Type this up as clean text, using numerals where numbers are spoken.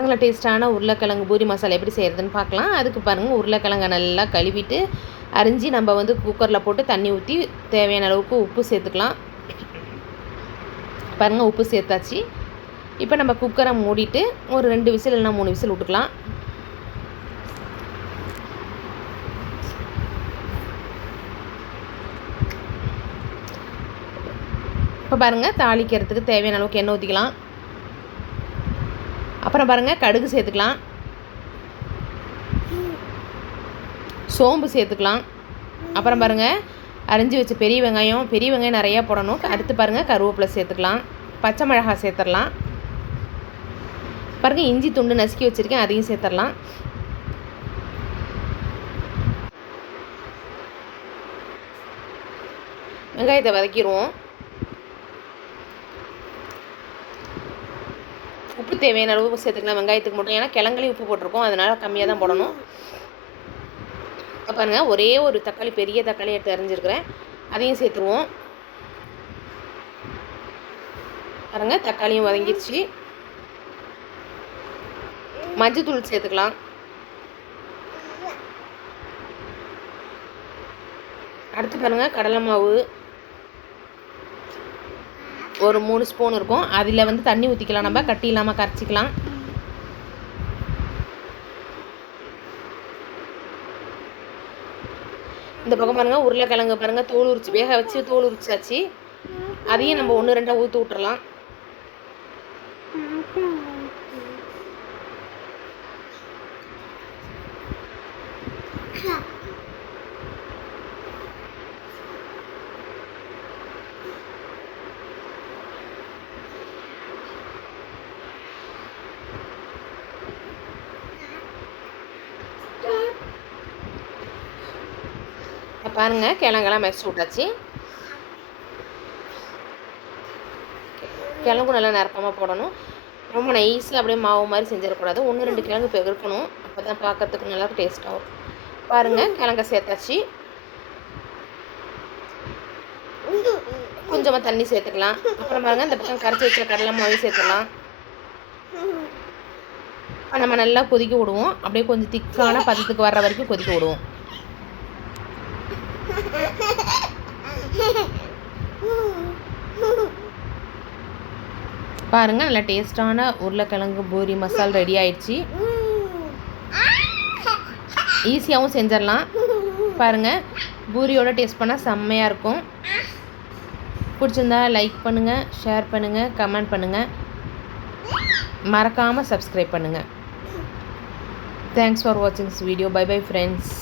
நல்ல டேஸ்ட்டான உருளைக்கிழங்கு பூரி மசாலா எப்படி செய்கிறதுன்னு பார்க்கலாம். அதுக்கு பாருங்கள், உருளைக்கிழங்கை நல்லா கழுவிட்டு அரிஞ்சு நம்ம வந்து குக்கரில் போட்டு தண்ணி ஊற்றி தேவையான அளவுக்கு உப்பு சேர்த்துக்கலாம். பாருங்கள், உப்பு சேர்த்தாச்சு. இப்போ நம்ம குக்கரை மூடிட்டு ஒரு 2 விசில் இல்லைனா 3 விசில் விட்டுக்கலாம். இப்போ பாருங்கள், தாளிக்கிறதுக்கு தேவையான அளவுக்கு எண்ணெய் ஊற்றிக்கலாம். அப்புறம் பாருங்கள், கடுகு சேர்த்துக்கலாம், சோம்பு சேர்த்துக்கலாம். அப்புறம் பாருங்கள், அரிஞ்சு வச்ச பெரிய வெங்காயம் நிறையா போடணும். அடுத்து பாருங்கள், கருவேப்பிலை சேர்த்துக்கலாம், பச்சை மிளகாய் சேர்த்துடலாம். பாருங்கள், இஞ்சி துண்டு நசுக்கி வச்சுருக்கேன், அதையும் சேர்த்துடலாம். வெங்காயத்தை வதக்கிடுவோம். உப்பு தேவையான அளவு சேர்த்துக்கலாம் வெங்காயத்துக்கு மட்டும், ஏன்னா கிழங்குலையும் உப்பு போட்டிருக்கோம், அதனால் கம்மியாக தான் போடணும். பாருங்கள், ஒரே ஒரு தக்காளி, பெரிய தக்காளி எடுத்து அரிஞ்சிருக்கிறேன், அதையும் சேர்த்துருவோம். பாருங்கள், தக்காளியும் வதங்கிடுச்சு. மஞ்சத்தூள் சேர்த்துக்கலாம். அடுத்து பாருங்கள், கடலை மாவு ஒரு 3 ஸ்பூன் இருக்கும். அதில் வந்து தண்ணி ஊற்றிக்கலாம், நம்ம கட்டி இல்லாமல் கரைச்சிக்கலாம். இந்த பக்கம் பாருங்கள், உருளைக்கிழங்கு பாருங்கள், தோல் உரிச்சு வேக வச்சு தோல் உரிச்சாச்சு. அதையும் நம்ம 1 2 ஊற்றி விட்டுறலாம். பாருங்கள், கிழங்கெல்லாம் மெரிச்சு விட்டாச்சு. கிழங்கும் நல்லா நிரப்பமாக போடணும், ரொம்ப நைஸில் அப்படியே மாவு மாதிரி செஞ்சிடக்கூடாது. 1 2 கிழங்கு இப்போ இருக்கணும், அப்போ தான் பார்க்கறதுக்கு நல்லா டேஸ்ட்டாகும். பாருங்கள், கிழங்க சேர்த்தாச்சு. கொஞ்சமாக தண்ணி சேர்த்துக்கலாம். அப்புறம் பாருங்கள், இந்த பக்கம் கரைச்சி வச்ச கடலை மாவு சேர்த்துக்கலாம். நம்ம நல்லா கொதிக்க விடுவோம், அப்படியே கொஞ்சம் திக்கான பதத்துக்கு வர்ற வரைக்கும் கொதிக்க விடுவோம். பாருங்கள், நல்லா டேஸ்ட்டான உருளைக்கிழங்கு பூரி மசால் ரெடி ஆயிடுச்சு. ஈஸியாகவும் செஞ்சிடலாம். பாருங்கள், பூரியோட டேஸ்ட் பண்ணால் செம்மையாக இருக்கும். பிடிச்சிருந்தா லைக் பண்ணுங்கள், ஷேர் பண்ணுங்கள், கமெண்ட் பண்ணுங்கள், மறக்காமல் சப்ஸ்கிரைப் பண்ணுங்கள். தேங்க்ஸ் ஃபார் வாட்சிங் this video. Bye bye friends.